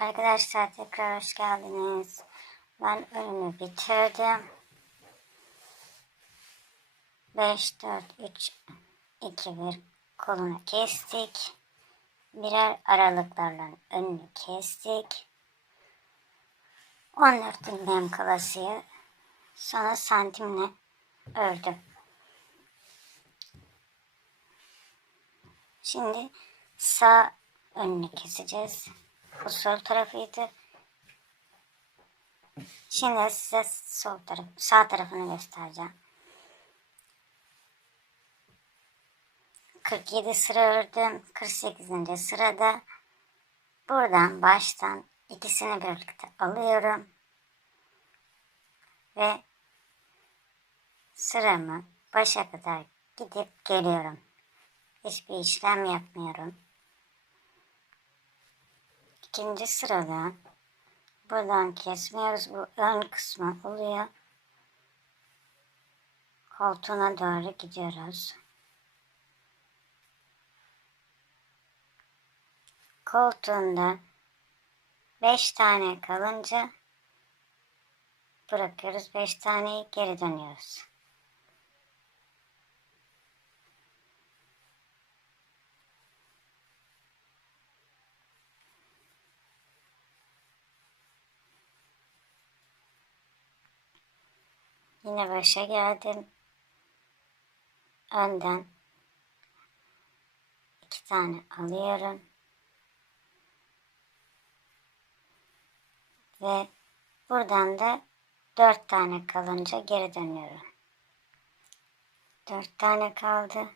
Arkadaşlar tekrar hoş geldiniz. Ben önümü bitirdim. 5, 4, 3, 2, 1 kolunu kestik. Birer aralıklarla önünü kestik. 14 ilmeğim kalasıyı sonra santimle ördüm. Şimdi sağ önünü keseceğiz. Bu sol tarafıydı. Şimdi size sol taraf, sağ tarafını göstereceğim. 47 sıra ördüm. 48. sırada buradan baştan ikisini birlikte alıyorum. Ve sıramı başa kadar gidip geliyorum. Hiçbir işlem yapmıyorum. İkinci sırada buradan kesmiyoruz. Bu ön kısmı oluyor. Koltuğuna doğru gidiyoruz. Koltuğunda 5 tane kalınca bırakıyoruz. 5 taneyi geri dönüyoruz. Yine başa geldim. Önden iki tane alıyorum. Ve buradan da dört tane kalınca geri dönüyorum. Dört tane kaldı.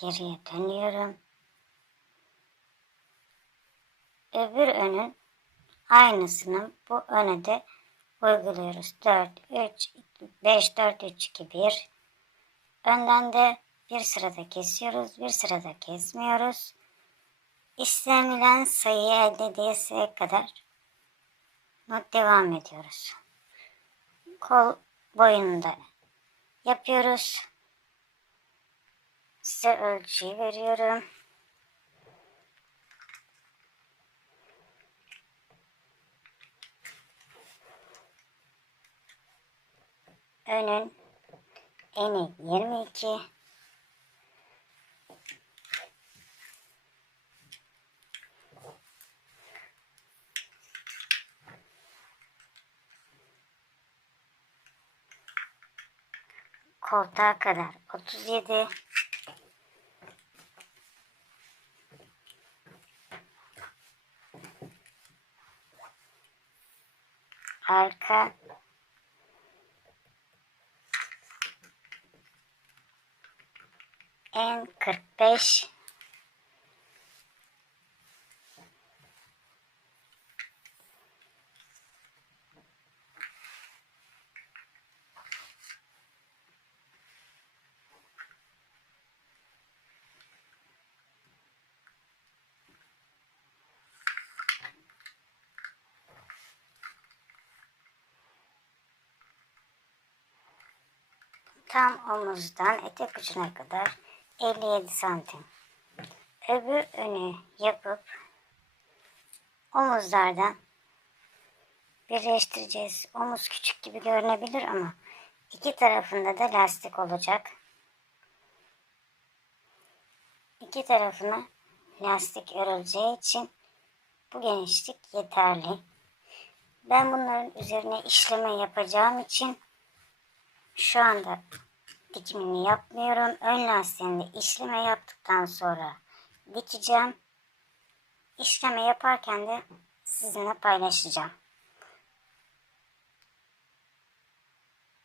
Geriye dönüyorum. Öbür önün aynısını bu öne de uyguluyoruz. 4, 3, 5, 4, 3, 2, 1. Önden de bir sırada kesiyoruz, bir sırada kesmiyoruz. İstenilen sayıyı elde edilseye kadar devam ediyoruz. Kol boyunda yapıyoruz. Size ölçüyü veriyorum. Önün eni 22. Koltuğa kadar 37. Arka en 45 tam omuzdan etek ucuna kadar 57 santim. Öbür önü yapıp omuzlardan birleştireceğiz. Omuz küçük gibi görünebilir ama iki tarafında da lastik olacak. İki tarafına lastik örüleceği için bu genişlik yeterli. Ben bunların üzerine işleme yapacağım için şu anda dikimini yapmıyorum. Ön lastiğinde işleme yaptıktan sonra dikeceğim. İşleme yaparken de sizinle paylaşacağım.